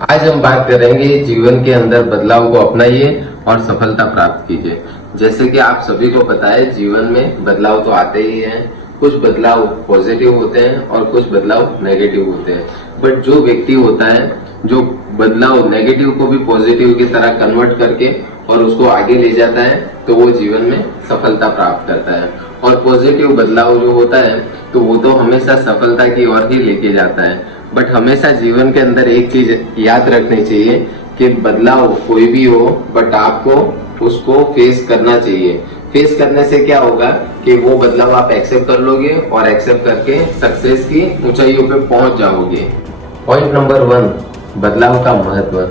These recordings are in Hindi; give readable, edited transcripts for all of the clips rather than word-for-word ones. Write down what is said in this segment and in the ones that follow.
आज हम बात करेंगे जीवन के अंदर बदलाव को अपनाइए और सफलता प्राप्त कीजिए। जैसे कि आप सभी को पता है, जीवन में बदलाव तो आते ही हैं। कुछ बदलाव पॉजिटिव होते हैं और कुछ बदलाव नेगेटिव होते हैं। बट जो व्यक्ति होता है जो बदलाव नेगेटिव को भी पॉजिटिव की तरह कन्वर्ट करके और उसको आगे ले जाता है, तो वो जीवन में सफलता प्राप्त करता है। और पॉजिटिव बदलाव जो होता है तो वो तो हमेशा सफलता की ओर ही लेके जाता है। बट हमेशा जीवन के अंदर एक चीज याद रखनी चाहिए कि बदलाव कोई भी हो, बट आपको उसको फेस करना चाहिए। फेस करने से क्या होगा कि वो बदलाव आप एक्सेप्ट कर लोगे और एक्सेप्ट करके सक्सेस की ऊंचाइयों पे पहुंच जाओगे। पॉइंट नंबर 1, बदलाव का महत्व।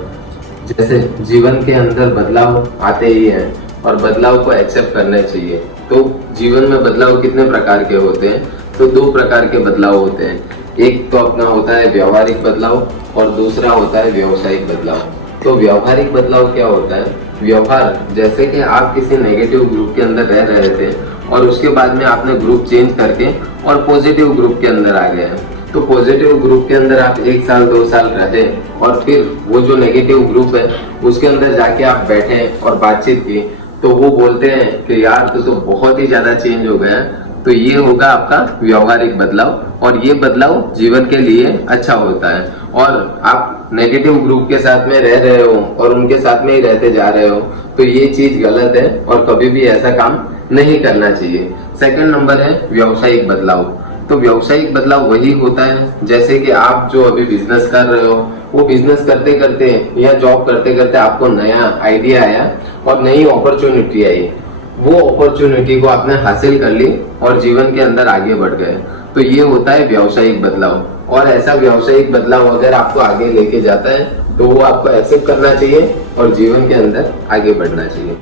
जैसे जीवन के अंदर बदलाव आते ही हैं और बदलाव को एक्सेप्ट करना चाहिए। तो जीवन में बदलाव कितने प्रकार के होते हैं? तो 2 प्रकार के बदलाव होते हैं। एक तो अपना होता है व्यवहारिक बदलाव और दूसरा होता है व्यवसायिक बदलाव। तो व्यवहारिक बदलाव क्या होता है? व्यवहार, जैसे कि आप किसी नेगेटिव ग्रुप के अंदर रह रहे थे और उसके बाद में आपने ग्रुप चेंज करके और पॉजिटिव ग्रुप के अंदर आ गए। तो पॉजिटिव ग्रुप के अंदर आप 1 साल 2 साल रहे और फिर वो जो नेगेटिव ग्रुप है उसके अंदर जाके आप बैठे और बातचीत की, तो वो बोलते हैं कि यार तो बहुत ही ज्यादा चेंज हो गया। तो ये होगा आपका व्यवहारिक बदलाव और ये बदलाव जीवन के लिए अच्छा होता है। और आप नेगेटिव ग्रुप के साथ में रह रहे हो और उनके साथ में ही रहते जा रहे हो, तो ये चीज गलत है और कभी भी ऐसा काम नहीं करना चाहिए। सेकंड नंबर है व्यवसायिक बदलाव। तो व्यवसायिक बदलाव वही होता है जैसे कि आप जो अभी बिजनेस कर रहे हो, वो बिजनेस करते करते या जॉब करते करते आपको नया आइडिया आया और नई अपॉर्चुनिटी आई। वो अपॉर्चुनिटी को आपने हासिल कर ली और जीवन के अंदर आगे बढ़ गए। तो ये होता है व्यवसायिक बदलाव। और ऐसा व्यवसायिक बदलाव अगर आपको आगे लेके जाता है तो वो आपको एक्सेप्ट करना चाहिए और जीवन के अंदर आगे बढ़ना चाहिए।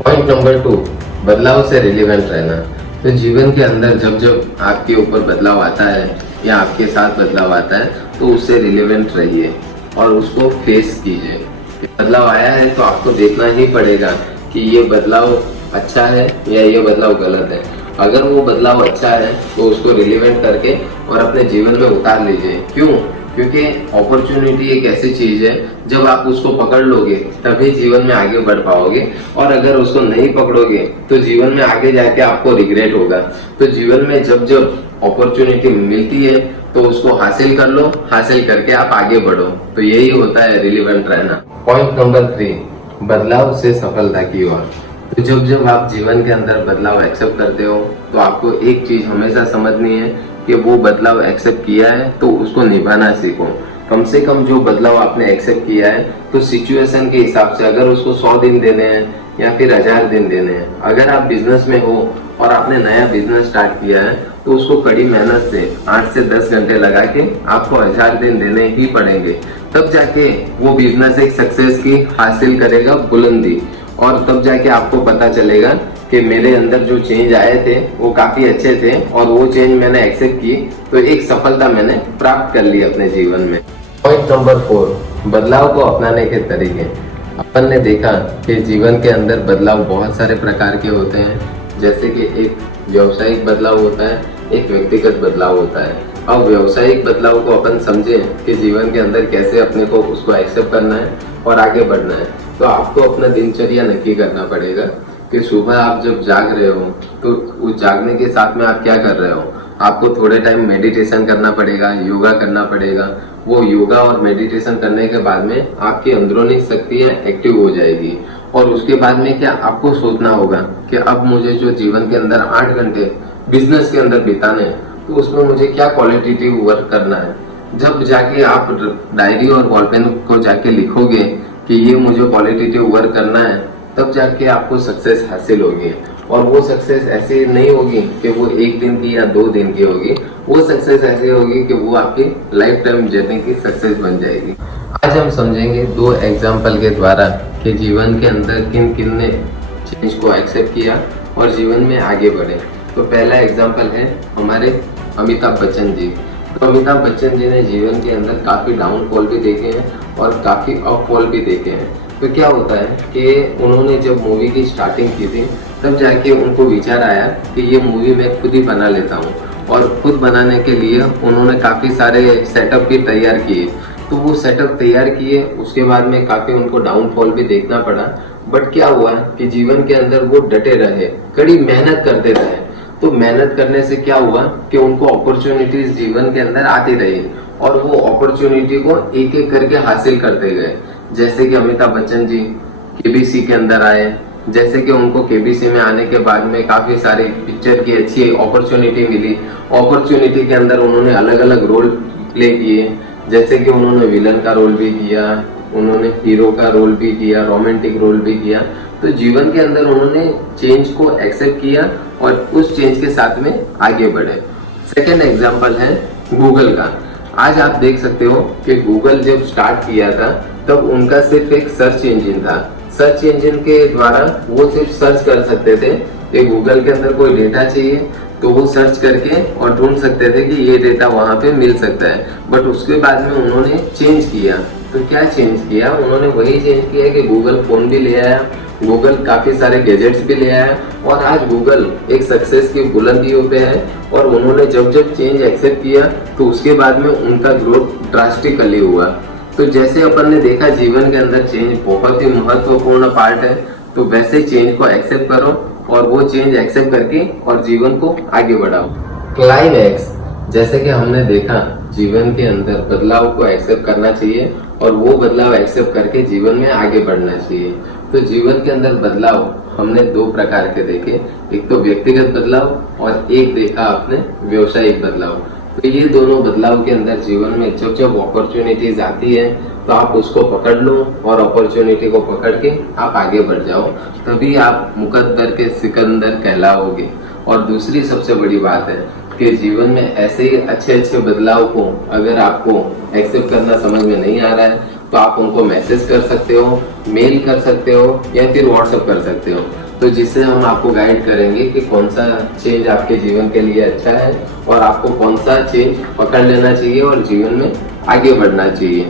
पॉइंट नंबर 2, बदलाव से रिलेवेंट रहना। तो जीवन के अंदर जब जब आपके ऊपर बदलाव आता है या आपके साथ बदलाव आता है तो उससे रिलेवेंट रहिए और उसको फेस कीजिए। बदलाव आया है तो आपको देखना ही पड़ेगा कि ये बदलाव अच्छा है या ये बदलाव गलत है। अगर वो बदलाव अच्छा है तो उसको रिलेवेंट करके और अपने जीवन में उतार लीजिए। क्यों? क्योंकि अपॉर्चुनिटी एक ऐसी चीज है, जब आप उसको पकड़ लोगे तभी जीवन में आगे बढ़ पाओगे, और अगर उसको नहीं पकड़ोगे तो जीवन में आगे जाके आपको रिग्रेट होगा। तो जीवन में जब जब अपॉर्चुनिटी मिलती है तो उसको हासिल कर लो, हासिल करके आप आगे बढ़ो। तो यही होता है रिलेवेंट रहना। पॉइंट नंबर 3, बदलाव से सफलता की ओर। तो जब जब आप जीवन के अंदर बदलाव एक्सेप्ट करते हो तो आपको एक चीज हमेशा समझनी है कि वो बदलाव एक्सेप्ट किया है तो उसको निभाना सीखो। कम से कम जो बदलाव आपने एक्सेप्ट किया है तो सिचुएशन के हिसाब से अगर उसको 100 दिन देने हैं या फिर 1000 दिन देने हैं। अगर आप बिजनेस में हो और आपने नया बिजनेस स्टार्ट किया है तो उसको कड़ी मेहनत से 8 से 10 घंटे लगा के आपको 1000 दिन देने ही पड़ेंगे। तब जाके वो बिजनेस एक सक्सेस की हासिल करेगा बुलंदी, और तब जाके आपको पता चलेगा कि मेरे अंदर जो चेंज आए थे वो काफी अच्छे थे और वो चेंज मैंने एक्सेप्ट की तो एक सफलता मैंने प्राप्त कर ली अपने जीवन में। पॉइंट नंबर 4, बदलाव को अपनाने के तरीके। अपन ने देखा कि जीवन के अंदर बदलाव बहुत सारे प्रकार के होते हैं। जैसे कि एक व्यवसायिक बदलाव होता है, एक व्यक्तिगत बदलाव होता है। अब व्यवसायिक बदलाव को अपन समझे कि जीवन के अंदर कैसे अपने को उसको एक्सेप्ट करना है और आगे बढ़ना है। तो आपको अपना दिनचर्या नक्की करना पड़ेगा कि सुबह आप जब जाग रहे हो तो उस जागने के साथ में आप क्या कर रहे हो। आपको थोड़े टाइम मेडिटेशन करना पड़ेगा, योगा करना पड़ेगा। वो योगा और मेडिटेशन करने के बाद में आपकी अंदरूनी शक्तियां एक्टिव हो जाएगी और उसके बाद में क्या आपको सोचना होगा कि अब मुझे जो जीवन के अंदर 8 घंटे बिजनेस के अंदर बिताने हैं तो उसमें मुझे क्या क्वालिटेटिव वर्क करना है। जब जाके आप डायरी और बॉल पेन को जाके लिखोगे कि ये मुझे क्वालिटेटिव वर्क करना है, तब जाके आपको सक्सेस हासिल होगी। और वो सक्सेस ऐसे नहीं होगी कि वो 1 दिन की या 2 दिन की होगी। वो सक्सेस ऐसी होगी कि वो आपकी लाइफ टाइम जर्नी की सक्सेस बन जाएगी। आज हम समझेंगे 2 एग्जाम्पल के द्वारा कि जीवन के अंदर किन किन ने चेंज को एक्सेप्ट किया और जीवन में आगे बढ़े। तो पहला एग्जाम्पल है हमारे अमिताभ बच्चन जी। तो अमिताभ बच्चन जी ने जीवन के अंदर काफी डाउनफॉल भी देखे हैं और काफी अपफॉल भी देखे हैं। तो क्या होता है कि उन्होंने जब मूवी की स्टार्टिंग की थी तब जाके उनको विचार आया कि ये मूवी मैं खुद ही बना लेता हूँ, और खुद बनाने के लिए उन्होंने काफ़ी सारे सेटअप भी तैयार किए। तो वो सेटअप तैयार किए, उसके बाद में काफी उनको डाउनफॉल भी देखना पड़ा। बट क्या हुआ कि जीवन के अंदर वो डटे रहे, कड़ी मेहनत करते रहे। तो मेहनत करने से क्या हुआ कि उनको अपॉर्चुनिटीज जीवन के अंदर आती रही और वो अपॉर्चुनिटी को एक एक करके हासिल करते गए। जैसे कि अमिताभ बच्चन जी केबीसी के अंदर आए, जैसे कि उनको केबीसी में आने के बाद में काफी सारी पिक्चर की अच्छी अपॉर्चुनिटी मिली। अपॉर्चुनिटी के अंदर उन्होंने अलग अलग रोल प्ले किए, जैसे कि उन्होंने विलन का रोल भी किया, उन्होंने हीरो का रोल भी किया, रोमांटिक रोल भी किया। तो जीवन के अंदर उन्होंने चेंज को एक्सेप्ट किया और उस चेंज के साथ में आगे बढ़े। सेकेंड एग्जाम्पल है गूगल का। आज आप देख सकते हो कि गूगल जब स्टार्ट किया था तब उनका सिर्फ एक सर्च इंजन था। सर्च इंजन के द्वारा वो सिर्फ सर्च कर सकते थे कि गूगल के अंदर कोई डेटा चाहिए तो वो सर्च करके और ढूंढ सकते थे कि ये डेटा वहां पे मिल सकता है। बट उसके बाद में उन्होंने चेंज किया। तो क्या चेंज किया? उन्होंने वही चेंज किया कि गूगल फोन भी ले आया, गूगल काफी सारे गैजेट्स भी ले आया और आज गूगल एक सक्सेस की बुलंदियों पे है। और उन्होंने जब जब चेंज एक्सेप्ट किया तो उसके बाद में उनका ग्रोथ ड्रास्टिकली हुआ। तो जैसे अपन ने देखा जीवन के अंदर चेंज बहुत ही महत्वपूर्ण पार्ट है, तो वैसे चेंज को एक्सेप्ट करो और वो चेंज एक्सेप्ट करके और जीवन को आगे बढ़ाओ। क्लाइमैक्स, जैसे कि हमने देखा जीवन के अंदर बदलाव को एक्सेप्ट करना चाहिए और वो बदलाव एक्सेप्ट करके जीवन में आगे बढ़ना चाहिए। तो जीवन के अंदर बदलाव हमने दो प्रकार के देखे, एक तो व्यक्तिगत बदलाव और एक देखा आपने व्यवसायिक बदलाव। तो ये दोनों बदलाव के अंदर जीवन में जब जब अपॉर्चुनिटीज आती है तो आप उसको पकड़ लो और अपॉर्चुनिटी को पकड़ के आप आगे बढ़ जाओ, तभी आप मुकद्दर के सिकंदर कहलाओगे। और दूसरी सबसे बड़ी बात है कि जीवन में ऐसे ही अच्छे अच्छे बदलाव को अगर आपको एक्सेप्ट करना समझ में नहीं आ रहा है तो आप उनको मैसेज कर सकते हो, मेल कर सकते हो या फिर व्हाट्सएप कर सकते हो। तो जिससे हम आपको गाइड करेंगे कि कौन सा चेंज आपके जीवन के लिए अच्छा है और आपको कौन सा चेंज पकड़ लेना चाहिए और जीवन में आगे बढ़ना चाहिए।